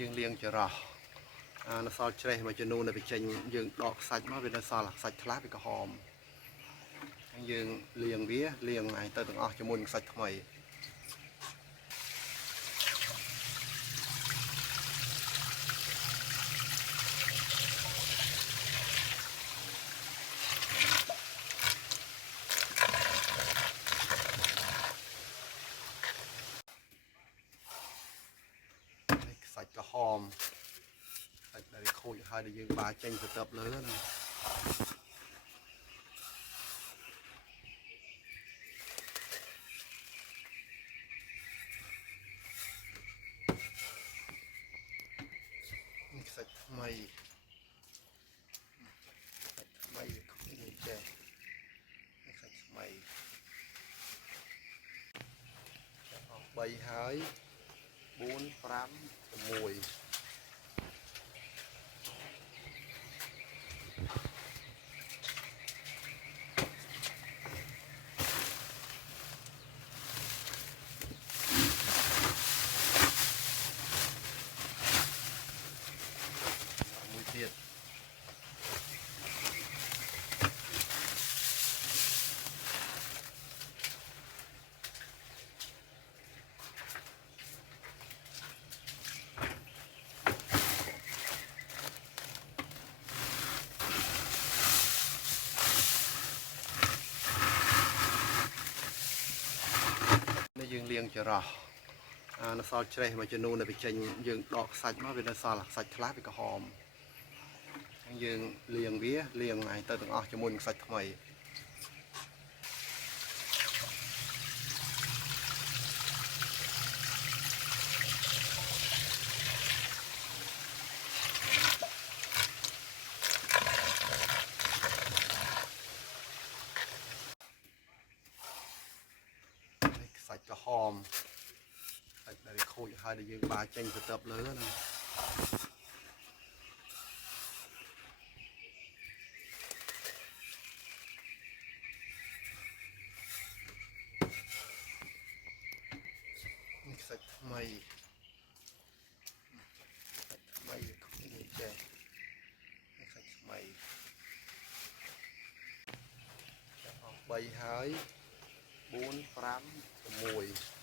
យើងលាងចរោះនៅសល់ច្រេះមួយចំនួននៅពីចេញយើងដកសាច់មកវានៅសល់សាច់ខ្លះវាក្រហមហើយយើងលាងវាលាងឲ្យទៅទាំងអស់ជាមួយនឹងសាច់ថ្មីសាច់ក្រហមសាច់ដែលខូចហើយដែលយើងបាចេញទៅទឹកលើហ្នឹងសាច់ថ្មីវាខូចនេះចេះសាច់ថ្មីអស់3ហើយ4 5 6ទៀតយើងលាងចរោះនៅសល់ច្រេះមួយចំនួននៅពីចេញយើងដកសាច់មកវានៅសល់សាច់ខ្លះវាក្រហមហើយយើងលាងវាលាងឲ្យទៅទាំងអស់ជាមួយនឹងសាច់ថ្មីសាច់ក្រហមសាច់ដែលខូចហើយដែលយើងបាចេញទៅទឹកលើហ្នឹងសាច់ថ្មីវាខូចនេះចេះសាច់ថ្មីអស់3ហើយ4 5 6